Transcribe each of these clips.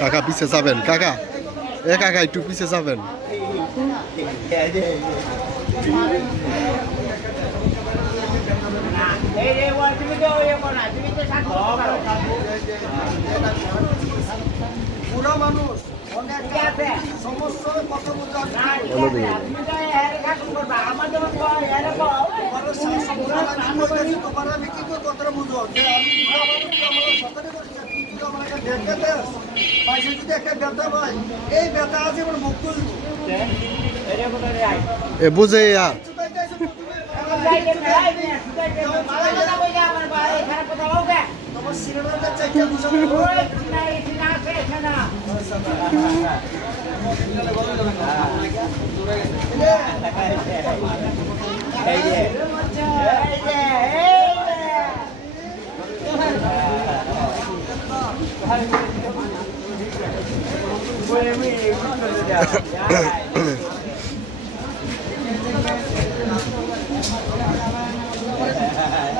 কাকা পিছে যাবেন কাকা কাকা একটু পিছে যাবেন বুড়া মানুষ সমস্যার কথা তোমার আমি কি করে কথাটা বুঝো যে পয়সা যদি একটা ব্যথা পাই এই ব্যথা আছে আমার মুখ তুলব এ বুঝে আর তোমার সিনেমাটা চাইতে বুঝো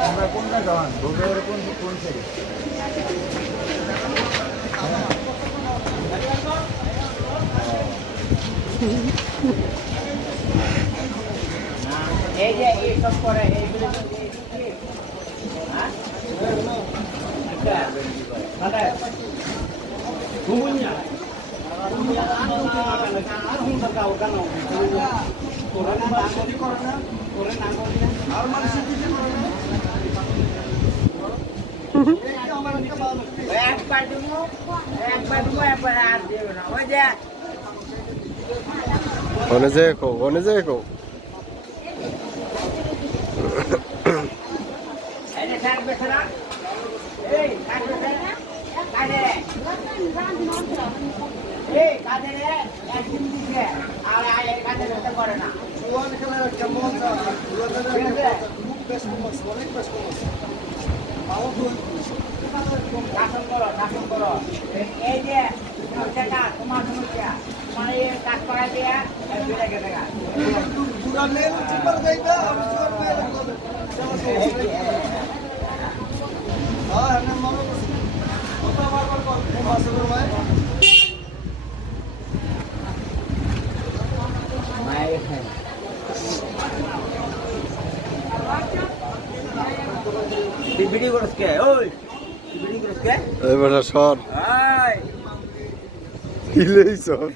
আমরা কোনটা গান ভোগের কোন কোন ছেড়ে এই যে এই সব করে এইগুলো হ্যাঁ আচ্ছা ঘুমুনিয়া আর হুন দাও কেন তোরা না দাঁড়ি করে না তোরা না করে আর মানুষের দিতে পারে না একবার দিমু একবার আর দিও না ওই যে ওনে যে কো এই যে স্যার বেছরা এই স্যার বেছরা কাজে এই কাজে রে একদিন দিছে আর এই কাজে করতে পারে না জুয়ান খেলার একটা মজা আছে জুয়ানের খুব বেশ কমাস অনেক বেশ কমাস পাওয়া তো শাসন করো এই যে সেটা তোমার সমস্যা তোমার এই কাজ করা দিয়ে বেড়ে গেছে গা জুয়ান মেয়ে চিপার যাইতা আর জুয়ান মেয়ে লাগবে হ্যাঁ না মারো কত বারবার কর মাসে ভাই ভিডিও করছ কে ওই ভিডিও করছ কে এবার সর এই হিলেই সর